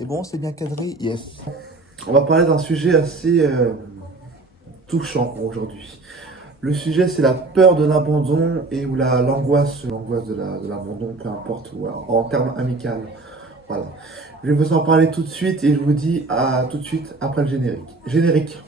C'est bon, c'est bien cadré? Yes. On va parler d'un sujet assez touchant aujourd'hui. Le sujet, c'est la peur de l'abandon et ou l'angoisse de l'abandon, peu importe, ou en termes amical. Voilà. Je vais vous en parler tout de suite et je vous dis à tout de suite après le générique. Générique.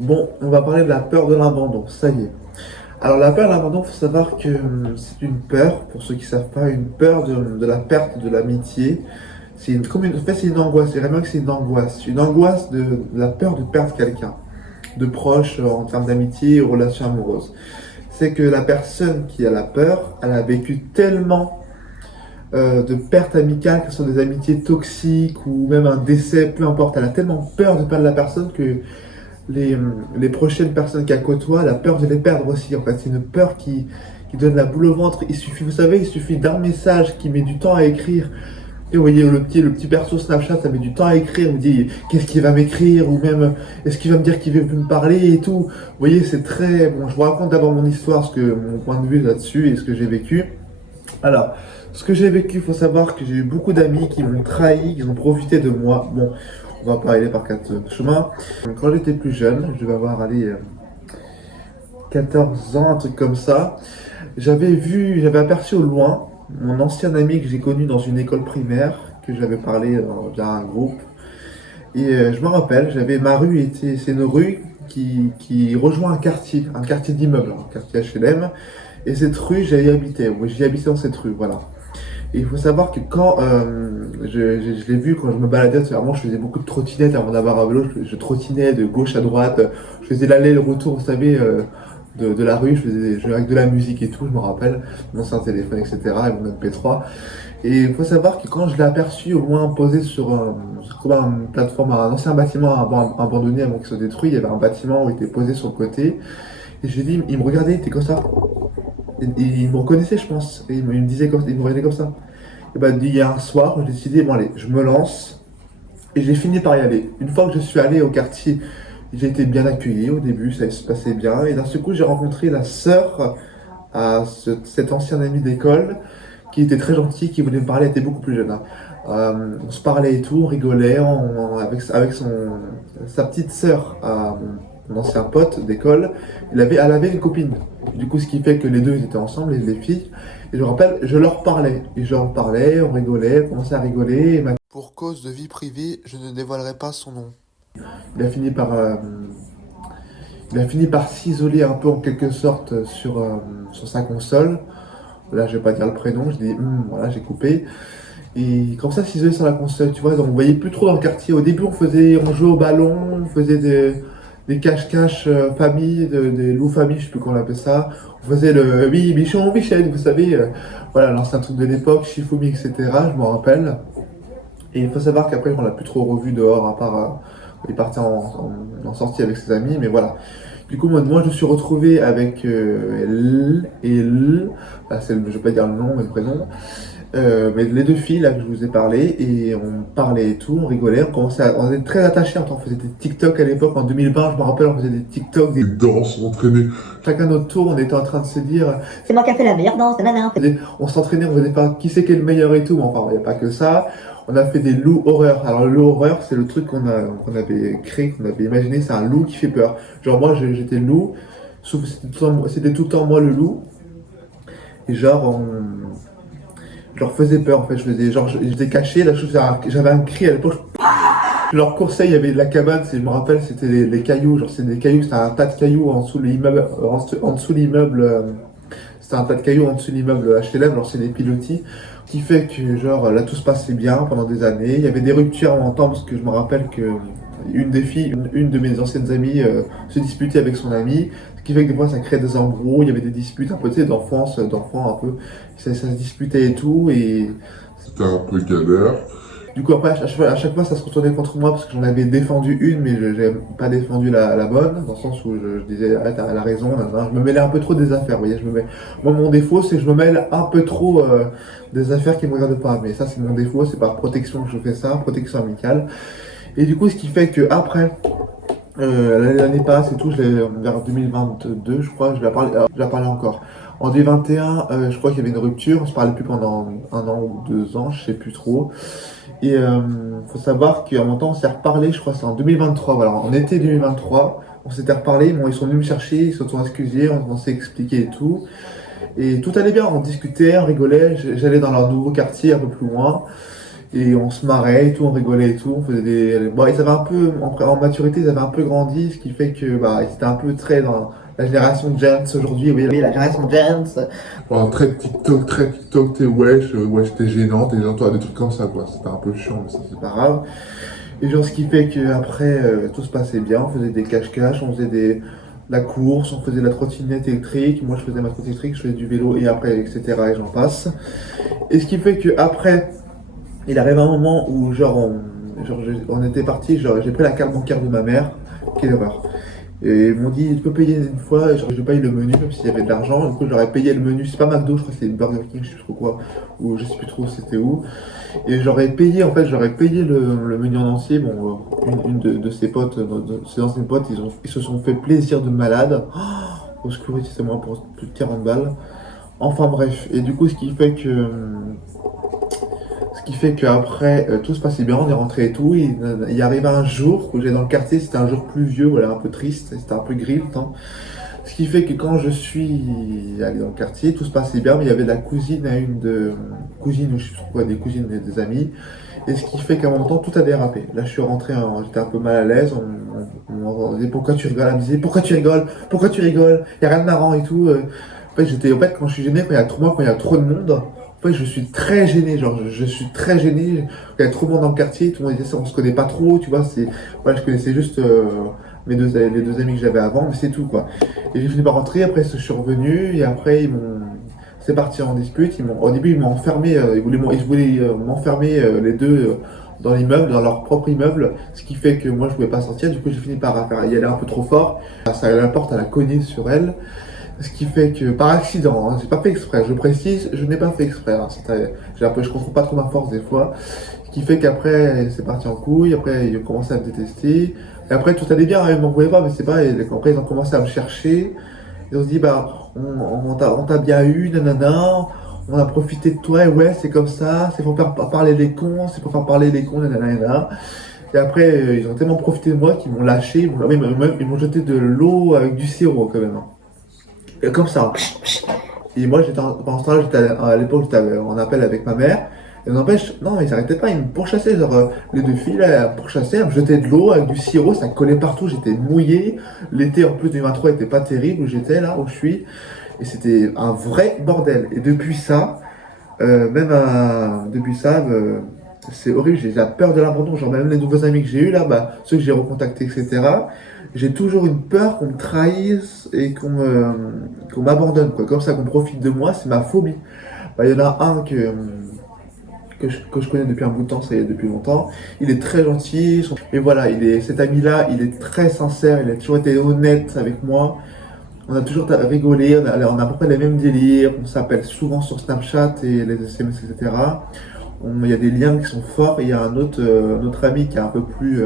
Bon, on va parler de la peur de l'abandon. Ça y est. Alors la peur de l'abandon, faut savoir que c'est une peur, pour ceux qui savent pas, une peur de la perte de l'amitié. En fait, c'est une angoisse. C'est vraiment que c'est une angoisse. Une angoisse de la peur de perdre quelqu'un, de proche en termes d'amitié ou relations amoureuses. C'est que la personne qui a la peur, elle a vécu tellement de pertes amicales, que ce soit des amitiés toxiques ou même un décès, peu importe. Elle a tellement peur de perdre la personne que les prochaines personnes qu'elle côtoie, elle a peur de les perdre aussi. En fait, c'est une peur qui donne la boule au ventre. Il suffit, vous savez, il suffit d'un message qui met du temps à écrire. Et vous voyez, le petit perso Snapchat, ça met du temps à écrire. On me dit, qu'est-ce qu'il va m'écrire? Ou même, est-ce qu'il va me dire qu'il veut me parler et tout. Vous voyez, c'est très... Bon, je vous raconte d'abord mon histoire, mon point de vue là-dessus et ce que j'ai vécu. Alors, ce que j'ai vécu, il faut savoir que j'ai eu beaucoup d'amis qui m'ont trahi, qui ont profité de moi. Bon, on va pas aller par quatre chemins. Quand j'étais plus jeune, je devais avoir, allez, 14 ans, un truc comme ça, j'avais aperçu au loin mon ancien ami que j'ai connu dans une école primaire, que j'avais parlé via un groupe. Et je me rappelle, c'est une rue qui rejoint un quartier d'immeubles, un quartier HLM. Et cette rue, j'y habitais dans cette rue, voilà. Et il faut savoir que quand je l'ai vu, quand je me baladais, vraiment, je faisais beaucoup de trottinettes avant d'avoir un vélo, je trottinais de gauche à droite, je faisais l'aller et le retour, vous savez, de la rue, je jouais avec de la musique et tout, je me rappelle, mon ancien téléphone, etc., et mon MP3. Et il faut savoir que quand je l'ai aperçu au loin posé sur une plateforme, un ancien bâtiment abandonné avant qu'il soit détruit, il y avait un bâtiment où il était posé sur le côté, et j'ai dit, il me regardait, il était comme ça. Et il me reconnaissait, je pense. Et il me disait comme, il me regardait comme ça. Et bah, il y a un soir, j'ai décidé, bon allez, je me lance. Et j'ai fini par y aller. Une fois que je suis allé au quartier, j'ai été bien accueilli au début, ça se passait bien. Et d'un seul coup, j'ai rencontré la sœur cet ancien ami d'école qui était très gentil, qui voulait me parler, elle était beaucoup plus jeune, hein. On se parlait et tout, on rigolait avec sa petite sœur, mon ancien pote d'école. Elle avait une copine. Du coup, ce qui fait que les deux ils étaient ensemble, les filles. Et je me rappelle, je leur parlais. Et je leur parlais, on rigolait, on commençait à rigoler. Pour cause de vie privée, je ne dévoilerai pas son nom. Il a fini par, euh, il a fini par s'isoler un peu en quelque sorte sur sa console. Là, je vais pas dire le prénom, je dis, voilà, j'ai coupé. Et comme ça, s'isoler sur la console, tu vois, donc on voyait plus trop dans le quartier. Au début, on jouait au ballon, on faisait des cache-cache famille, des loups famille, je sais plus comment on appelle ça. On faisait oui, Bichon, Michel, vous savez, voilà, l'ancien truc de l'époque, Shifumi, etc., je m'en rappelle. Et il faut savoir qu'après, on l'a plus trop revu dehors, à part, il partait en sortie avec ses amis, mais voilà. Du coup, moi je me suis retrouvé avec bah, je vais pas dire le nom, mais le prénom. Mais les deux filles là que je vous ai parlé et on parlait et tout, on rigolait, on était très attachés. On faisait des TikTok à l'époque en 2020, je me rappelle, on faisait des TikTok, des danses, on entraînait. Chacun notre tour, on était en train de se dire, C'est moi qui a fait la meilleure danse, nanana. on s'entraînait, on faisait pas qui c'est qui est le meilleur et tout, mais enfin il n'y a pas que ça. On a fait des loups horreur. Alors le loup horreur, c'est le truc qu'on avait créé, qu'on avait imaginé, c'est un loup qui fait peur. Genre moi j'étais le loup, sauf que c'était tout le temps moi le loup. Et je leur faisais peur en fait, j'étais caché, là j'avais un cri à l'époque, je leur coursais, il y avait de la cabane, je me rappelle, c'était les cailloux, genre c'est des cailloux, c'était un tas de cailloux en dessous de l'immeuble, en dessous de l'immeuble, c'était un tas de cailloux en dessous de l'immeuble HLM, genre c'est des pilotis, qui fait que genre là tout se passait bien pendant des années, il y avait des ruptures en temps parce que je me rappelle que une des filles, une de mes anciennes amies se disputait avec son amie, ce qui fait que des fois ça créait des embrouilles, il y avait des disputes un peu, tu sais, d'enfants un peu, ça se disputait et tout, et c'était un peu galère. Du coup, après, à chaque fois, ça se retournait contre moi parce que j'en avais défendu une, mais je n'avais pas défendu la bonne, dans le sens où je disais, ah, t'as la raison, nan, nan. Je me mêlais un peu trop des affaires, vous voyez, moi, mon défaut, c'est que je me mêle un peu trop des affaires qui ne me regardent pas, mais ça, c'est mon défaut, c'est par protection que je fais ça, protection amicale. Et du coup, ce qui fait que après, L'année passe et tout, vers 2022, je crois, je vais parler encore. En 2021, je crois qu'il y avait une rupture, on se parlait plus pendant 1 an ou 2 ans, je sais plus trop. Et faut savoir qu'à un moment, on s'est reparlé, je crois, c'est en 2023, voilà, en été 2023, on s'était reparlé, bon, ils sont venus me chercher, ils se sont excusés, on s'est expliqué et tout. Et tout allait bien, on discutait, on rigolait, j'allais dans leur nouveau quartier un peu plus loin. Et on se marrait et tout, on rigolait et tout, on faisait des... Bon, ils avaient un peu, en maturité, ils avaient un peu grandi, ce qui fait que, bah, ils étaient un peu très dans la génération Gens aujourd'hui, oui, la génération Gens. Enfin, très TikTok, t'es wesh, t'es gênante, et genre, toi, des trucs comme ça, quoi. C'était un peu chiant, mais ça, c'est C'est pas grave. Et genre, ce qui fait qu'après, tout se passait bien, on faisait des cache-cache, on faisait la course, on faisait la trottinette électrique, moi je faisais ma trottinette électrique, je faisais du vélo, et après, etc., et j'en passe. Et ce qui fait que après il arrive un moment où, on était parti, genre, j'ai pris la carte bancaire de ma mère, quelle erreur. Et ils m'ont dit, tu peux payer une fois, genre, je paye le menu, même s'il y avait de l'argent. Du coup, j'aurais payé le menu, c'est pas McDo, je crois que c'est Burger King, je sais plus trop quoi, ou je sais plus trop c'était où. Et j'aurais payé, en fait, j'aurais payé le menu en entier. Bon, une de ses potes, de ses anciennes potes, ils se sont fait plaisir de malade. Au secours, c'est moi pour plus de 40 balles. Enfin bref, et du coup, ce qui fait qu'après, tout se passait bien, on est rentré et tout. Il arrive un jour où j'étais dans le quartier, c'était un jour pluvieux, voilà, un peu triste, c'était un peu gris le temps. Ce qui fait que quand je suis allé dans le quartier, tout se passait bien, mais il y avait la cousine à une de... Cousine, ou je sais pas quoi, des cousines et des amis. Et ce qui fait qu'à un moment, tout a dérapé. Là, je suis rentré, j'étais un peu mal à l'aise. On disait, pourquoi tu rigoles? Elle me disait, pourquoi tu rigoles? Pourquoi tu rigoles? Il n'y a rien de marrant et tout. En fait, quand je suis gêné, quand il y a trop de monde, en fait, je suis très gêné. Genre, je suis très gêné. Il y a trop de monde dans le quartier, tout le monde disait ça, on se connaît pas trop, tu vois. Je connaissais juste les deux amis que j'avais avant, mais c'est tout, quoi. Et j'ai fini par rentrer. Après, je suis revenu et après, c'est parti en dispute. Au début, ils m'ont enfermé, ils voulaient m'enfermer les deux dans l'immeuble, dans leur propre immeuble, ce qui fait que moi je pouvais pas sortir. Du coup, j'ai fini par y aller un peu trop fort. La porte, elle a cogné sur elle, ce qui fait que par accident, hein, j'ai pas fait exprès. Je précise, je n'ai pas fait exprès. Hein, je contrôle pas trop ma force des fois, ce qui fait qu'après c'est parti en couille. Après, ils ont commencé à me détester. Et après, tout allait bien. Hein, ils m'en voulaient pas, mais c'est pas. Après, ils ont commencé à me chercher. Et on se dit, bah, on t'a bien eu, nanana, on a profité de toi, et ouais, c'est comme ça, c'est pour faire parler les cons, c'est pour faire parler les cons, nanana, nanana. Et après, ils ont tellement profité de moi qu'ils m'ont lâché, ils m'ont jeté de l'eau avec du sirop, quand même. Hein. Et comme ça. Et moi, pendant ce temps-là, à l'époque, j'étais en appel avec ma mère. Et n'empêche, non, ils arrêtaient pas, ils me pourchassaient. Genre, les deux filles, là, elles me pourchassaient, elles me jetaient de l'eau avec du sirop, ça collait partout, j'étais mouillé. L'été, en plus, 2023 était pas terrible où j'étais, là, où je suis. Et c'était un vrai bordel. Et depuis ça, c'est horrible, j'ai la peur de l'abandon. Genre, même les nouveaux amis que j'ai eus, là, bah, ceux que j'ai recontactés, etc. J'ai toujours une peur qu'on me trahisse et qu'on m'abandonne, quoi. Comme ça, qu'on profite de moi, c'est ma phobie. Bah, il y en a un que je connais depuis un bout de temps, ça y est, depuis longtemps. Il est très gentil. Et voilà, cet ami-là, il est très sincère, il a toujours été honnête avec moi. On a toujours rigolé, on a à peu près les mêmes délires, on s'appelle souvent sur Snapchat et les SMS, etc. Il y a des liens qui sont forts. Et il y a un autre ami qui est un peu plus...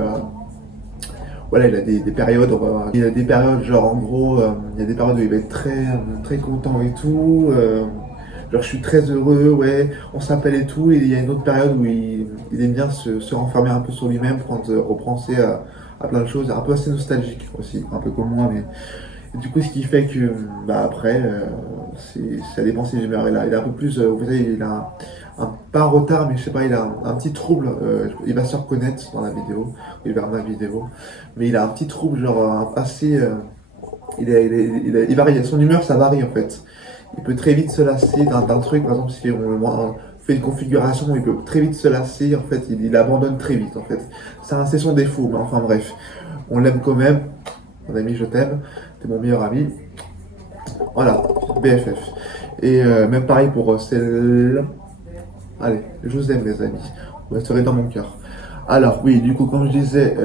voilà, il a des périodes, il a des périodes, genre en gros, il y a des périodes où il va être très, très content et tout. Genre, je suis très heureux, ouais, on s'appelle et tout. Et il y a une autre période où il aime bien se renfermer un peu sur lui-même, repenser à plein de choses, un peu assez nostalgique aussi, un peu comme moi. Mais et du coup, ce qui fait que, bah après, ça dépend si j'aime. Il a un peu plus, vous savez, il a pas un retard, mais je sais pas, il a un petit trouble. Il va se reconnaître dans la vidéo, il verra ma vidéo. Mais il a un petit trouble, genre, assez. Il varie, son humeur, ça varie en fait. Il peut très vite se lasser d'un truc, par exemple, si on fait une configuration, il peut très vite se lasser, en fait, il abandonne très vite, en fait. C'est son défaut, mais enfin bref. On l'aime quand même. Mon ami, je t'aime. T'es mon meilleur ami. Voilà, BFF. Et même pareil pour celle. Allez, je vous aime, les amis. Vous resterez dans mon cœur. Alors, oui, du coup, comme je disais,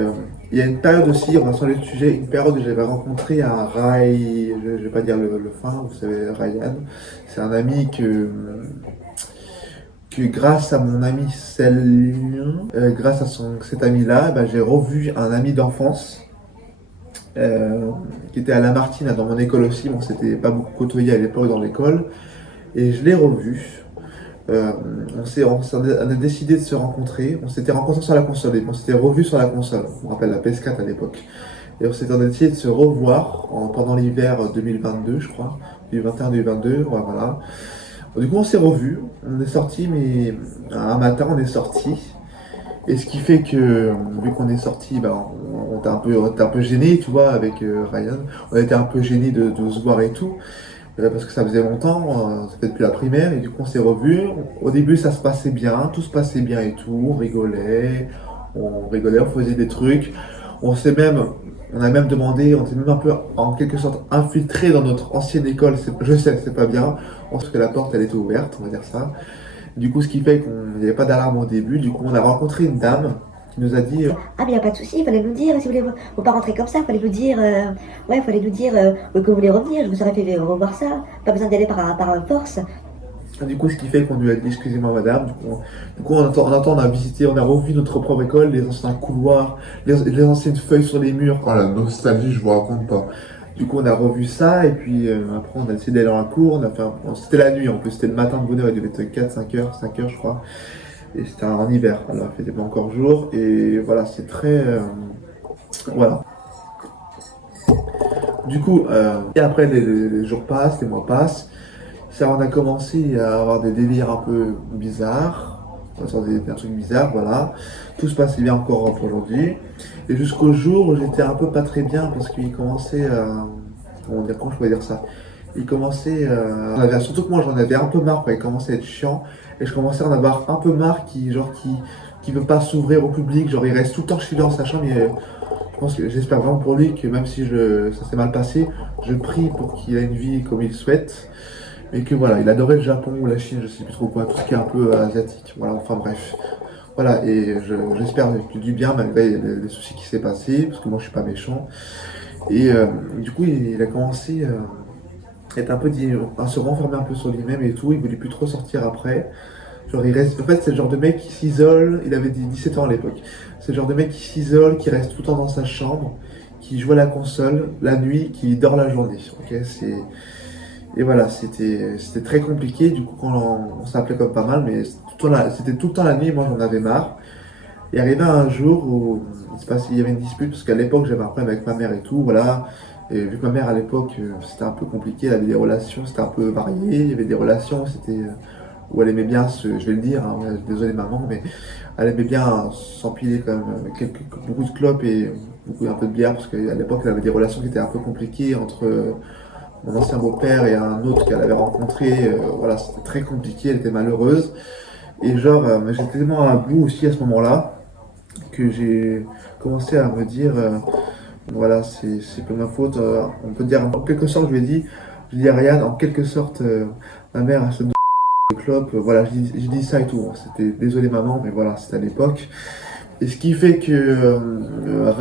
il y a une période aussi, on va changer de sujet, une période où j'avais rencontré un Ray, je vais pas dire le fin, vous savez, Ryan. C'est un ami que grâce à mon ami Célien, grâce à cet ami-là, bah, j'ai revu un ami d'enfance. qui était à Lamartine, dans mon école aussi. On s'était pas beaucoup côtoyé à l'époque dans l'école. Et je l'ai revu. On a décidé de se rencontrer. On s'était rencontrés sur la console et on s'était revus sur la console. On me rappelle la PS4 à l'époque. Et on s'était décidé de se revoir pendant l'hiver 2022, je crois. 2021-2022, ouais, voilà. Du coup, on s'est revus. On est sortis, mais un matin, on est sortis. Et ce qui fait que, vu qu'on est sortis, ben, on était un peu gênés, tu vois, avec Ryan. On était un peu gênés de se voir et tout. Parce que ça faisait longtemps, ça fait depuis la primaire, et du coup on s'est revus. Au début ça se passait bien, tout se passait bien et tout, on rigolait, on faisait des trucs. On s'est même, on a même demandé, on s'est même un peu en quelque sorte infiltré dans notre ancienne école. Je sais, c'est pas bien, parce que la porte elle était ouverte, on va dire ça. Du coup ce qui fait qu'il n'y avait pas d'alarme au début, du coup on a rencontré une dame qui nous a dit Ah, mais y a pas de souci, il fallait nous dire, si vous voulez faut pas rentrer comme ça, il fallait nous dire, ouais, fallait nous dire que vous voulez revenir, je vous aurais fait revoir ça, pas besoin d'y aller par force. Du coup, ce qui fait qu'on lui a dit, excusez-moi madame, on a visité, on a revu notre propre école, les anciens couloirs, les anciennes feuilles sur les murs. Oh, la nostalgie, je vous raconte pas. Du coup, on a revu ça, et puis après, on a essayé d'aller dans la cour, c'était la nuit en plus, c'était le matin de bonne heure, il devait être 4, 5 heures je crois, et c'était en hiver, alors il faisait pas encore jour, et voilà, c'est très, voilà. Du coup, et après, les jours passent, les mois passent. Ça, on a commencé à avoir des délires un peu bizarres, des trucs bizarres, voilà. Tout se passait bien encore pour aujourd'hui. Et jusqu'au jour où j'étais un peu pas très bien parce qu'il commençait à... comment je pourrais dire ça? Il commençait surtout que moi j'en avais un peu marre, quoi. Il commençait à être chiant. Et je commençais à en avoir un peu marre qui veut pas s'ouvrir au public. Genre il reste tout le temps chez lui dans sa chambre. Je pense que j'espère vraiment pour lui que même si ça s'est mal passé, je prie pour qu'il ait une vie comme il souhaite. Et que voilà, il adorait le Japon ou la Chine, je sais plus trop quoi, tout ce qui est un peu asiatique. Voilà, enfin bref. Voilà, et j'espère que du bien malgré les soucis qui s'est passé, parce que moi je suis pas méchant. Et du coup, il a commencé à être un peu à se renfermer un peu sur lui-même et tout. Il voulait plus trop sortir après. Genre, il reste. En fait, c'est le genre de mec qui s'isole. Il avait 17 ans à l'époque. C'est le genre de mec qui s'isole, qui reste tout le temps dans sa chambre, qui joue à la console la nuit, qui dort la journée. Ok, et voilà, c'était très compliqué. Du coup, quand on s'appelait comme pas mal, mais c'était tout le temps la nuit. Moi, j'en avais marre. Et arrivé un jour où il y avait une dispute, parce qu'à l'époque, j'avais un problème avec ma mère et tout, voilà. Et vu que ma mère, à l'époque, c'était un peu compliqué, elle avait des relations, c'était un peu varié. Il y avait des relations, où elle aimait bien je vais le dire, hein, désolé maman, mais elle aimait bien s'empiler quand même beaucoup de clopes et un peu de bière, parce qu'à l'époque, elle avait des relations qui étaient un peu compliquées entre mon ancien beau-père et un autre qu'elle avait rencontré. Voilà, c'était très compliqué, elle était malheureuse. Et genre, j'étais tellement à bout aussi à ce moment-là que j'ai commencé à me dire, voilà, c'est pas ma faute. On peut dire, en quelque sorte, je lui ai dit à Ryan, en quelque sorte, ma mère a ce de clope. Voilà, je dis ça et tout. C'était désolé maman, mais voilà, c'était à l'époque. Et ce qui fait que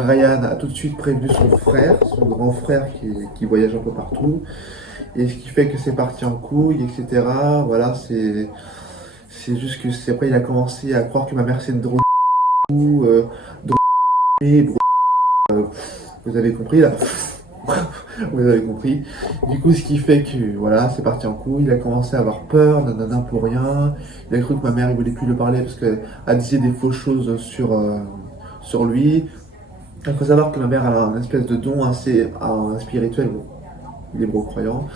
Ryan a tout de suite prévenu son frère, son grand frère qui voyage un peu partout. Et ce qui fait que c'est parti en couille, etc. Voilà, c'est juste que après il a commencé à croire que ma mère c'est une drogue, droguée, vous avez compris là. Vous avez compris. Du coup, ce qui fait que voilà, c'est parti en couille. Il a commencé à avoir peur, nanana pour rien. Il a cru que ma mère, il voulait plus le parler parce qu'elle disait des fausses choses sur lui. Il faut savoir que ma mère a un espèce de don assez spirituel, bon, il est croyant.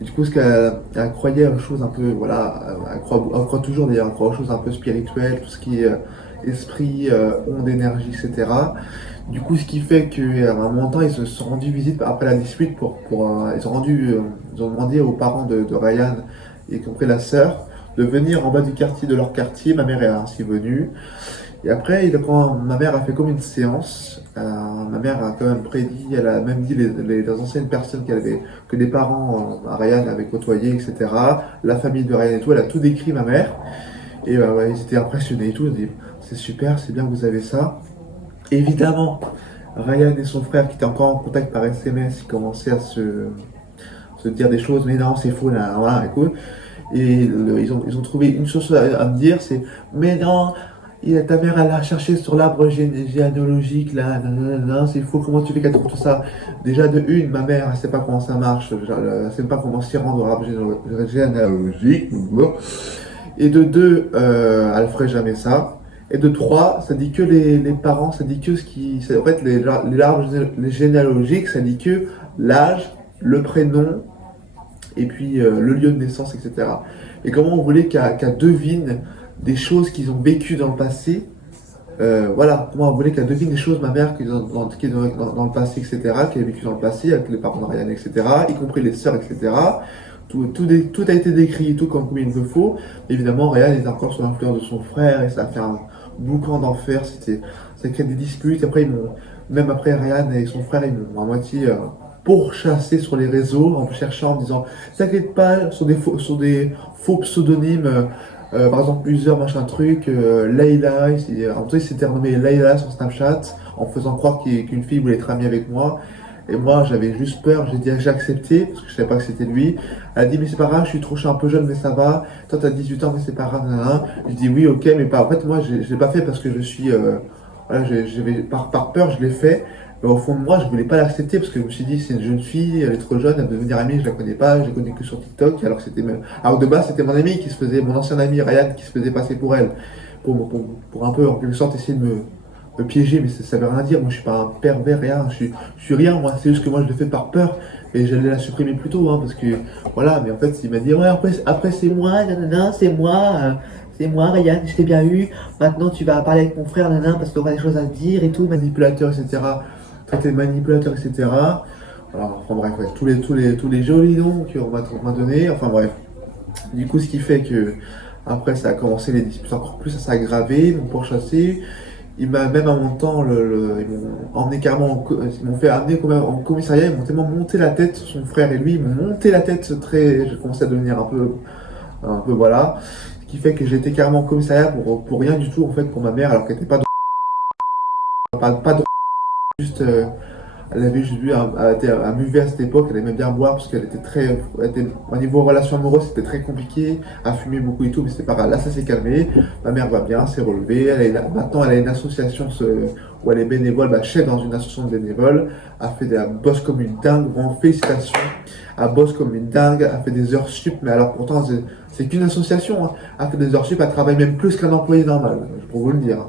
Et du coup, ce qu'elle croyait aux choses un peu, voilà, elle croit toujours d'ailleurs, elle croit aux choses un peu spirituelles, tout ce qui est esprit, onde, énergie, etc. Du coup, ce qui fait qu'à un moment donné, ils se sont rendus visite après la dispute ils ont demandé aux parents de Ryan, y compris la sœur, de venir en bas du quartier de leur quartier. Ma mère est ainsi venue. Et après, quand ma mère a fait comme une séance, ma mère a quand même prédit, elle a même dit les anciennes personnes que les parents à Ryan avaient côtoyé, etc. La famille de Ryan et tout, elle a tout décrit, ma mère. Et ouais, ils étaient impressionnés et tout. Ils ont dit, c'est super, c'est bien que vous avez ça. Évidemment, Ryan et son frère, qui étaient encore en contact par SMS, ils commençaient à se dire des choses, mais non, c'est faux, là, voilà, écoute. Et ils ont trouvé une chose à me dire, c'est, mais non, Et ta mère, elle a cherché sur l'arbre généalogique, là, nanana, c'est faux, comment tu fais qu'elle trouve tout ça? Déjà, de une, ma mère, elle sait pas comment ça marche, genre, elle sait pas comment s'y rendre au arbre généalogique. Et de deux, elle ferait jamais ça. Et de trois, ça dit que les parents, ça dit que ce qui. En fait, les arbres généalogiques, ça dit que l'âge, le prénom, et puis le lieu de naissance, etc. Et comment on voulait qu'elle devine des choses qu'ils ont vécues dans le passé, voilà, comment on voulait qu'elle devine des choses, ma mère, qui est dans le passé, etc., qui a vécu dans le passé, avec les parents d'Ariane, etc., y compris les sœurs, etc. Tout a été décrit, tout comme il le faut. Évidemment, Ryan est encore sous l'influence de son frère, et ça a fait un boucan d'enfer, ça crée des disputes. Après, même après Ryan et son frère, ils m'ont à moitié pourchassé sur les réseaux, en cherchant, en me disant, t'inquiète pas, sur des faux pseudonymes, par exemple, user, machin truc, Layla, en tout cas, il s'était renommé Layla sur Snapchat, en faisant croire qu'une fille voulait être amie avec moi. Et moi, j'avais juste peur, j'ai accepté, parce que je savais pas que c'était lui. Elle a dit, mais c'est pas grave, je suis un peu jeune, mais ça va. Toi, t'as 18 ans, mais c'est pas grave, nanana. Je dis, oui, ok, mais pas. En fait, moi, je l'ai pas fait parce que je suis. Voilà, par peur, je l'ai fait. Mais au fond de moi, je voulais pas l'accepter parce que je me suis dit, c'est une jeune fille, elle est trop jeune, elle peut devenir amie, je la connais pas, je la connais que sur TikTok. Alors de base, c'était mon ami mon ancien ami Ryan, qui se faisait passer pour elle. Pour un peu, en quelque sorte, essayer de me piéger, mais ça veut rien dire. Moi, je suis pas un pervers, rien. Je suis rien, moi. C'est juste que moi, je le fais par peur. Et j'allais la supprimer plus tôt, hein, parce que, voilà. Mais en fait, il m'a dit, ouais, après c'est moi, nanana, c'est moi, Ryan, je t'ai bien eu. Maintenant, tu vas parler avec mon frère, nanana, parce qu'on a des choses à te dire et tout, manipulateur, etc. Traité de manipulateur, etc. Alors, enfin bref, ouais, tous les jolis noms qu'on m'a donné. Enfin bref. Du coup, ce qui fait que, après, ça a commencé les disputes encore plus à s'aggraver, ils m'ont pourchassé. Il m'a même à mon temps, ils m'ont emmené carrément, ils m'ont fait amener quand même en commissariat, ils m'ont tellement monté la tête, son frère et lui, ils m'ont monté la tête très, j'ai commencé à devenir un peu voilà, ce qui fait que j'étais carrément en commissariat pour rien du tout en fait pour ma mère, alors qu'elle était pas de juste, elle avait juste bu, elle était à MUV à cette époque, elle aimait bien boire parce au niveau relation amoureuse, c'était très compliqué, elle fumait beaucoup et tout, mais c'était pas grave. Là, ça s'est calmé, ma mère va bien, s'est relevée, maintenant elle a une association où elle est bénévole, chef dans une association de bénévoles, elle bosse comme une dingue, vraiment félicitations, elle bosse comme une dingue, elle fait des heures sup, mais alors pourtant c'est qu'une association, hein. Elle fait des heures sup, elle travaille même plus qu'un employé normal, pour vous le dire.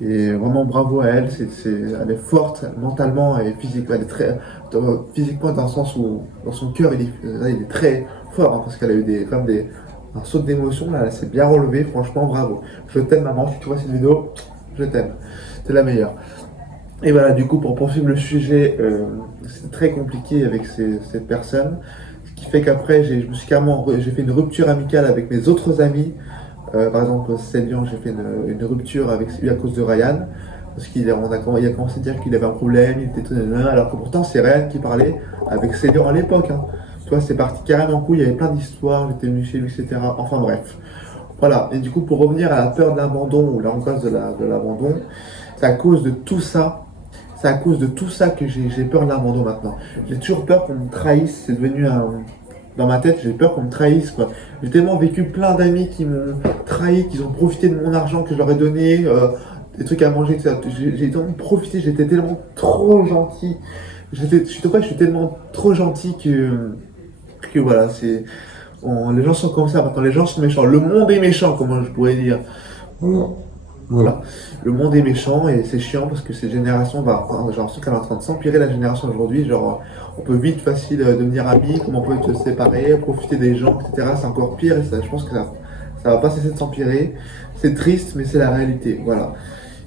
Et vraiment bravo à elle, elle est forte mentalement et physiquement. Elle est physiquement dans le sens où dans son cœur il est très fort, hein, parce qu'elle a eu un saut d'émotion là, elle s'est bien relevée, franchement bravo. Je t'aime maman, si tu vois cette vidéo, je t'aime, t'es la meilleure. Et voilà, du coup pour poursuivre le sujet, c'est très compliqué avec cette personne, ce qui fait qu'après j'ai fait une rupture amicale avec mes autres amis. Par exemple, Célian, j'ai fait une rupture avec lui à cause de Ryan, parce il a commencé à dire qu'il avait un problème, il était tout nanana, alors que pourtant c'est Ryan qui parlait avec Célian à l'époque, hein. Tu vois, c'est parti carrément en couille, il y avait plein d'histoires, j'étais venu chez lui, etc. Enfin bref. Voilà, et du coup, pour revenir à la peur de l'abandon ou l'angoisse de l'abandon, c'est à cause de tout ça. C'est à cause de tout ça que j'ai peur de l'abandon maintenant. J'ai toujours peur qu'on me trahisse, c'est devenu dans ma tête, j'ai peur qu'on me trahisse, quoi. J'ai tellement vécu plein d'amis qui m'ont trahi, qui ont profité de mon argent que je leur ai donné, des trucs à manger, etc. J'ai tellement profité, j'étais tellement trop gentil. Je sais pas, je suis tellement trop gentil que voilà, les gens sont comme ça maintenant, les gens sont méchants. Le monde est méchant, comment je pourrais dire. Voilà. Voilà. Le monde est méchant et c'est chiant parce que cette génération j'ai l'impression qu'elle est en train de s'empirer la génération d'aujourd'hui. Genre, on peut vite facile devenir amis, comme on peut se séparer, profiter des gens, etc. C'est encore pire et ça, je pense que ça va pas cesser de s'empirer. C'est triste, mais c'est la réalité. Voilà.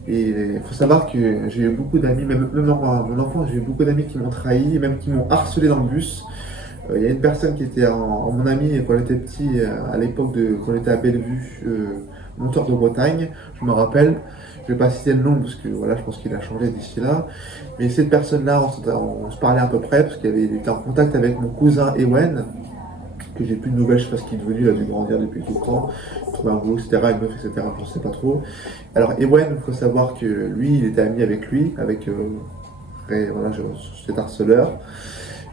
Et il faut savoir que j'ai eu beaucoup d'amis, même dans mon enfance, j'ai eu beaucoup d'amis qui m'ont trahi, et même qui m'ont harcelé dans le bus. Il y a une personne qui était mon ami quand on était petit, à l'époque quand on était à Bellevue, monteur de Bretagne, je me rappelle. Je vais pas citer le nom parce que voilà, je pense qu'il a changé d'ici là. Mais cette personne-là, on se parlait à peu près parce qu'il était en contact avec mon cousin Ewen, que j'ai plus de nouvelles, je sais pas ce qu'il est devenu, il a dû grandir depuis tout le temps, trouver un boulot, etc., une meuf, etc., je sais pas trop. Alors Ewen, il faut savoir que lui, il était ami avec lui, voilà, cet harceleur.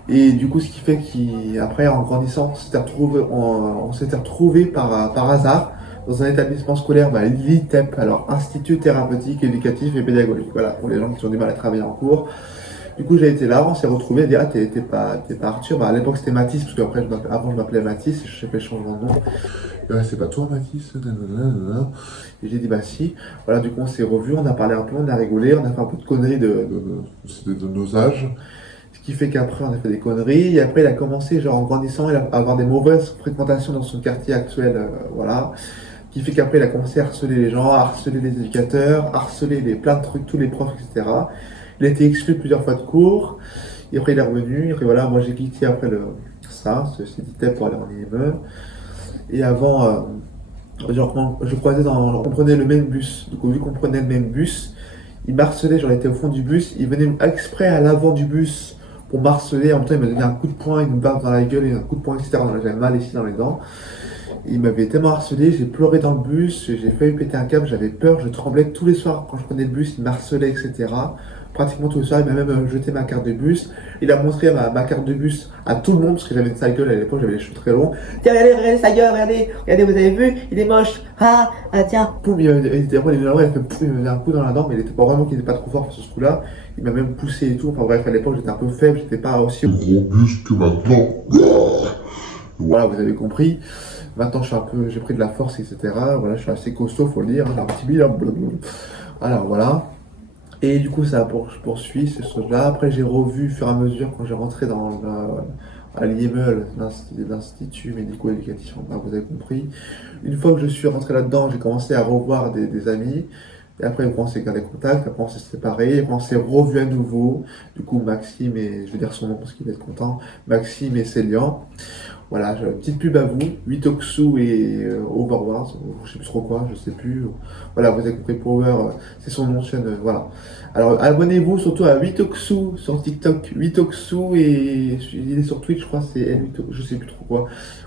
Et du coup, ce qui fait qu'après, en grandissant, on s'était retrouvé par hasard, dans un établissement scolaire, bah, l'ITEP, alors Institut Thérapeutique, Éducatif et Pédagogique. Voilà, pour les gens qui ont du mal à travailler en cours. Du coup, j'ai été là, on s'est retrouvés, elle dit, ah, t'es pas Arthur. Bah, à l'époque, c'était Mathis, parce qu'après, avant, je m'appelais Mathis, j'ai fait le changement de nom. Ouais, c'est pas toi, Mathis? Nanana. Et j'ai dit, bah, si. Voilà, du coup, on s'est revus, on a parlé un peu, on a rigolé, on a fait un peu de conneries C'était de nos âges. ce qui fait qu'après, on a fait des conneries. Et après, il a commencé, genre, en grandissant, il a à avoir des mauvaises fréquentations dans son quartier actuel, voilà. Qui fait qu'après, il a commencé à harceler les gens, à harceler les éducateurs, harceler plein de trucs, tous les profs, etc. Il a été exclu plusieurs fois de cours. Et après, il est revenu. Et après, voilà, moi, j'ai quitté après ce DITEP pour aller en IME. Et avant, genre, je croisais on prenait le même bus. Du coup, vu qu'on prenait le même bus, il m'harcelait, j'en étais au fond du bus. Il venait exprès à l'avant du bus pour m'harceler. En même temps, il m'a donné un coup de poing, une barre dans la gueule et un coup de poing externe. J'avais mal ici dans les dents. Il m'avait tellement harcelé, j'ai pleuré dans le bus, j'ai failli péter un câble, j'avais peur, je tremblais tous les soirs quand je prenais le bus, il m'harcelait, etc. Pratiquement tous les soirs, il m'a même jeté ma carte de bus. Il a montré ma carte de bus à tout le monde, parce que j'avais une sale gueule à l'époque, j'avais les cheveux très longs. Tiens, regardez sa gueule, regardez, vous avez vu, il est moche. Tiens. Poum, il a fait un coup dans la dent, mais il était pas vraiment qu'il était pas trop fort sur ce coup-là. Il m'a même poussé et tout. Enfin bref, à l'époque, j'étais un peu faible, j'étais pas aussi Robuste que maintenant. voilà, vous avez compris. Maintenant, j'ai pris de la force, etc. Voilà, je suis assez costaud, faut le dire. J'ai un petit bilan. Alors voilà. Et du coup, je poursuis ces choses-là. Après, j'ai revu, au fur et à mesure, quand j'ai rentré à l'IME, l'Institut médico-éducatif, enfin, vous avez compris. Une fois que je suis rentré là-dedans, j'ai commencé à revoir des amis. Et après, on commencé à garder contact. Après, on s'est séparés. Après, on s'est revu à nouveau. Du coup, Maxime et, je vais dire son nom parce qu'il va être content, Maxime et Célian. Voilà, j'ai une petite pub à vous, 8 Oxu et Overwars, je sais plus trop quoi, je sais plus. Voilà, vous avez compris, Power, c'est son nom de chaîne, voilà. Alors abonnez-vous surtout à 8 Oxu sur TikTok, 8 Oxu et il est sur Twitch, je crois, c'est L8, je sais plus trop quoi.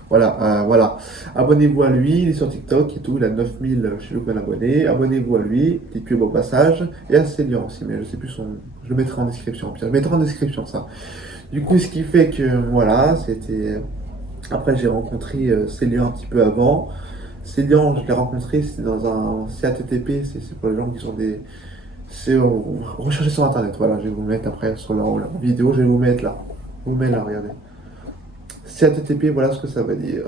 Voilà, voilà. Abonnez-vous à lui, il est sur TikTok et tout, il a 9000, je sais plus combien d'abonnés. Abonnez-vous à lui, petite pub au passage, et à Célian aussi, mais je sais plus son nom. Je le mettrai en description, Pierre. Je mettrai en description ça. Du coup, ce qui fait que, voilà, c'était. Après, j'ai rencontré Célian un petit peu avant. Célian, je l'ai rencontré, c'était dans un CATTP, c'est pour les gens qui sont des. C'est recherchez sur internet, voilà, je vais vous mettre après sur la vidéo, je vais vous mettre là. Je vous mets là, regardez. CATTP, voilà ce que ça veut dire.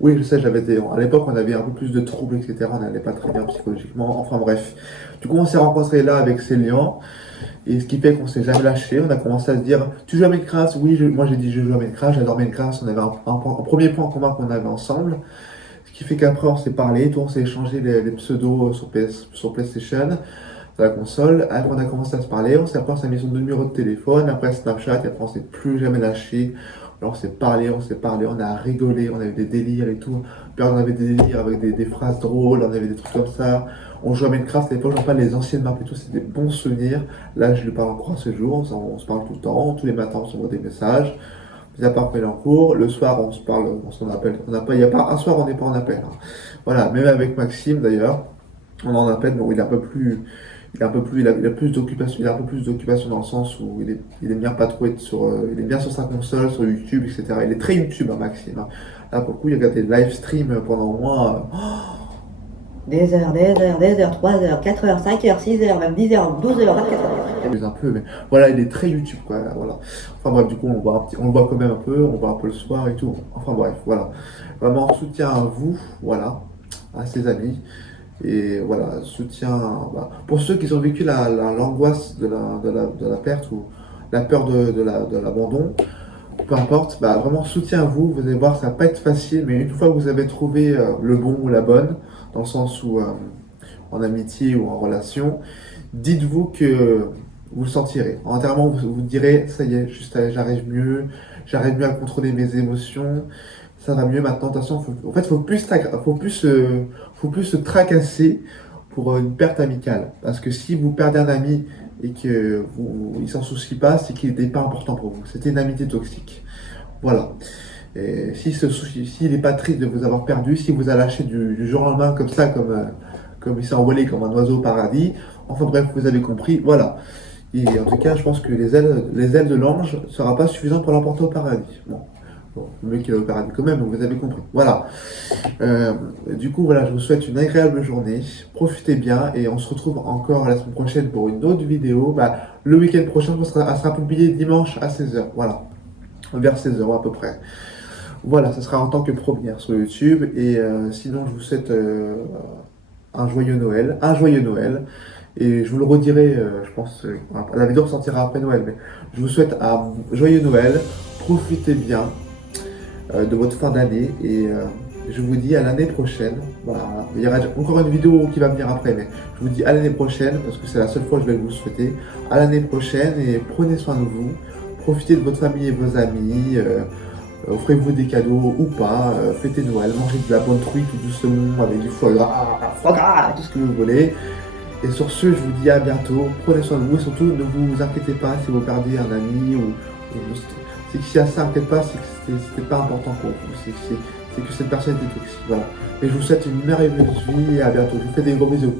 Oui, je sais, à l'époque, on avait un peu plus de troubles, etc. On n'allait pas très bien psychologiquement. Enfin bref. Du coup, on s'est rencontrés là avec Célian. Et ce qui fait qu'on s'est jamais lâché. On a commencé à se dire, tu joues à Minecraft? Oui, moi j'ai dit, je joue à Minecraft, j'adore Minecraft. On avait un premier point en commun qu'on avait ensemble. Ce qui fait qu'après, on s'est parlé, tout, on s'est échangé les pseudos sur PlayStation, sur la console. Après, on a commencé à se parler. Après, on s'est mis son numéro de téléphone. Après, Snapchat. Et après, on s'est plus jamais lâché. Alors, on s'est parlé, on a rigolé, on avait des délires et tout. Puis, on avait des délires avec des phrases drôles, on avait des trucs comme ça. On jouait à Minecraft, à l'époque, j'en parle les anciennes maps et tout, c'est des bons souvenirs. Là, je lui parle encore à ce jour, on se parle tout le temps, tous les matins, on s'envoie des messages. Mis à part quand il est en cours, le soir, on se parle, on s'en appelle. Il n'y a pas un soir, on n'est pas en appel, hein. Voilà, même avec Maxime d'ailleurs, on en appelle, mais il est un peu plus. Il a plus d'occupation, il a un peu plus d'occupation dans le sens où il aime bien pas trop être il est bien sur sa console, sur YouTube, etc. Il est très YouTube, hein, Maxime, hein. Là, pour le coup, il regarde des live streams pendant au moins, Des heures, 3 heures, 4 heures, 5 heures, 6 heures, même 10 heures, 12 heures, 24 heures. un peu, mais voilà, il est très YouTube, quoi, voilà. Enfin bref, du coup, on le voit quand même un peu, on le voit un peu le soir et tout. Enfin bref, voilà. Vraiment, soutien à vous, voilà, à ses amis. Et voilà, soutien, bah, pour ceux qui ont vécu l'angoisse de la perte ou la peur de l'abandon, peu importe, bah, vraiment soutien à vous. Vous allez voir, ça va pas être facile, mais une fois que vous avez trouvé le bon ou la bonne, dans le sens où en amitié ou en relation, dites-vous que vous le sentirez. Entièrement, vous direz, ça y est, j'arrive mieux à contrôler mes émotions, ça va mieux maintenant. De toute façon, en fait, faut plus se tracasser pour une perte amicale. Parce que si vous perdez un ami et que il s'en soucie pas, c'est qu'il n'était pas important pour vous. C'était une amitié toxique. Voilà. Et s'il n'est pas triste de vous avoir perdu, si vous a lâché du jour au lendemain comme ça, comme il s'est envolé comme un oiseau au paradis, enfin bref, vous avez compris, voilà. Et en tout cas, je pense que les ailes de l'ange ne sera pas suffisant pour l'emporter au paradis. Bon, Bon, le mec qui va paradis quand même, donc vous avez compris. Voilà. Du coup, voilà, je vous souhaite une agréable journée. Profitez bien et on se retrouve encore la semaine prochaine pour une autre vidéo. Bah, le week-end prochain, elle sera publiée dimanche à 16h. Voilà. Vers 16h à peu près. Voilà, ça sera en tant que première sur YouTube. Et sinon, je vous souhaite un joyeux Noël. Un joyeux Noël. Et je vous le redirai, je pense, la vidéo sortira après Noël. Mais je vous souhaite un joyeux Noël. Profitez bien de votre fin d'année. Et je vous dis à l'année prochaine. Voilà, il y aura encore une vidéo qui va venir après. Mais je vous dis à l'année prochaine, parce que c'est la seule fois que je vais vous le souhaiter. À l'année prochaine et prenez soin de vous. Profitez de votre famille et vos amis. Offrez-vous des cadeaux ou pas, fêtez Noël, mangez de la bonne truite tout doucement avec du foie gras, tout ce que vous voulez. Et sur ce, je vous dis à bientôt, prenez soin de vous et surtout ne vous inquiétez pas si vous perdez un ami c'est que si à ça inquiète pas, c'est que c'était pas important pour vous, c'est que cette personne était toxique, voilà. Et je vous souhaite une merveilleuse vie et à bientôt, je vous fais des gros bisous.